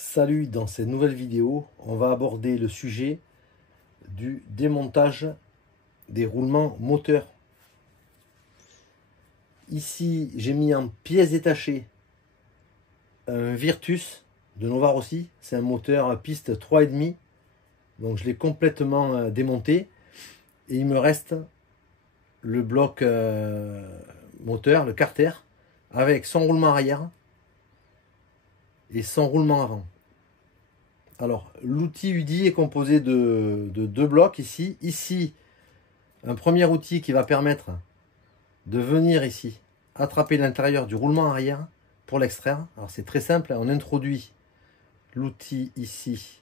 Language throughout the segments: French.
Salut, dans cette nouvelle vidéo, on va aborder le sujet du démontage des roulements moteurs. Ici, j'ai mis en pièces détachées un Virtus de Nova Rossi. C'est un moteur piste 3,5. Donc je l'ai complètement démonté. Et il me reste le bloc moteur, le carter, avec son roulement arrière et son roulement avant. Alors, l'outil UDI est composé de deux blocs ici. Ici, un premier outil qui va permettre de venir ici, attraper l'intérieur du roulement arrière pour l'extraire. Alors, c'est très simple, on introduit l'outil ici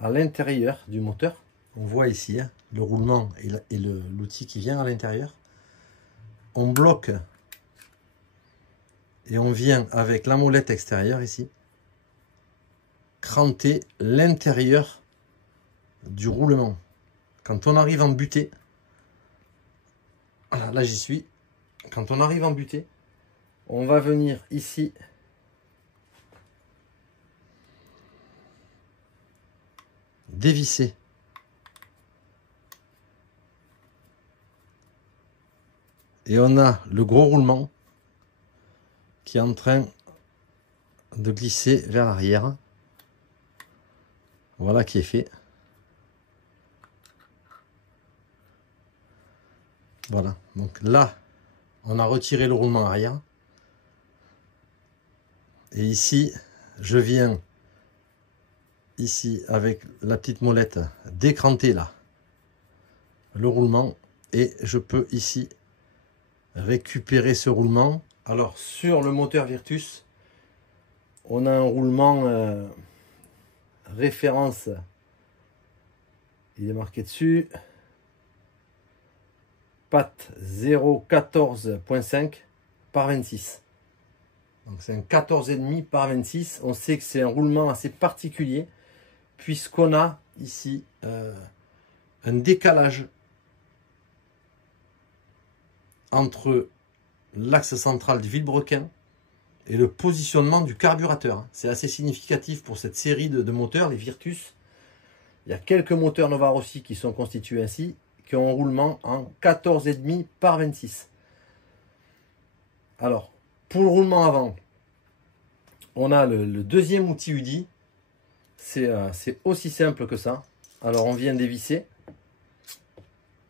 à l'intérieur du moteur. On voit ici le roulement et l'outil qui vient à l'intérieur. On bloque et on vient avec la molette extérieure ici cranter l'intérieur du roulement. Quand on arrive en butée, voilà, là j'y suis. Quand on arrive en butée, on va venir ici dévisser et on a le gros roulement qui est en train de glisser vers l'arrière. Voilà qui est fait. Voilà, donc là, on a retiré le roulement arrière. Et ici, je viens, ici, avec la petite molette, décranter là, le roulement. Et je peux ici récupérer ce roulement. Alors, sur le moteur Virtus, on a un roulement référence, il est marqué dessus, patte 0,14.5 par 26. Donc c'est un 14,5 par 26. On sait que c'est un roulement assez particulier puisqu'on a ici un décalage entre l'axe central du vilebrequin et le positionnement du carburateur. C'est assez significatif pour cette série de moteurs, les Virtus. Il y a quelques moteurs Nova Rossi qui sont constitués ainsi, qui ont un roulement en 14,5 par 26. Alors, pour le roulement avant, on a le deuxième outil UDI. C'est aussi simple que ça. Alors, on vient dévisser.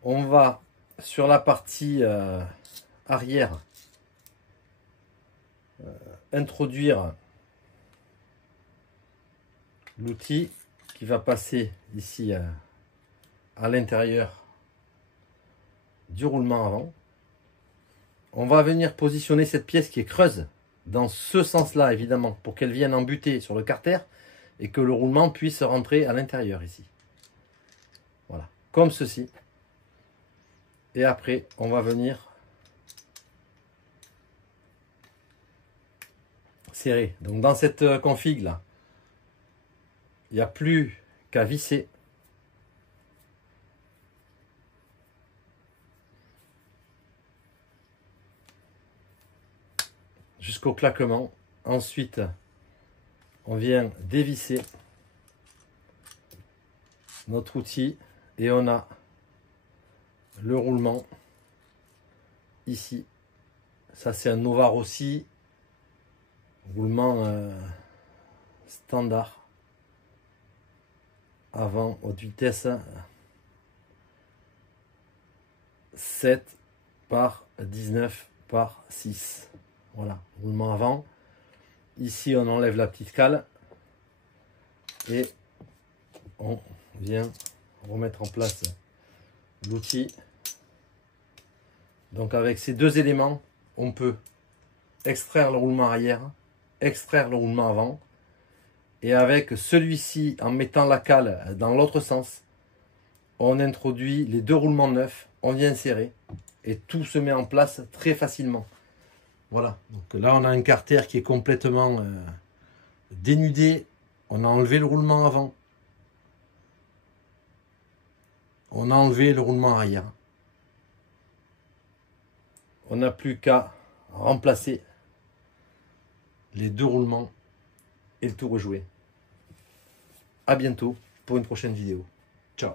On va sur la partie arrière introduire l'outil qui va passer ici à l'intérieur du roulement avant. On va venir positionner cette pièce qui est creuse dans ce sens-là, évidemment, pour qu'elle vienne embuter sur le carter et que le roulement puisse rentrer à l'intérieur ici. Voilà, comme ceci. Et après, on va venir serré. Donc dans cette config là, il n'y a plus qu'à visser. Jusqu'au claquement. Ensuite, on vient dévisser notre outil et on a le roulement ici. Ça c'est un Nova Rossi. Roulement standard avant haute vitesse 7 par 19 par 6. Voilà, roulement avant. Ici on enlève la petite cale et on vient remettre en place l'outil. Donc avec ces deux éléments, on peut extraire le roulement arrière, extraire le roulement avant, et avec celui-ci, en mettant la cale dans l'autre sens, on introduit les deux roulements neufs, on vient serrer et tout se met en place très facilement. Voilà, donc là on a un carter qui est complètement dénudé. On a enlevé le roulement avant, on a enlevé le roulement arrière, on n'a plus qu'à remplacer les deux roulements et le tour est joué. À bientôt pour une prochaine vidéo. Ciao.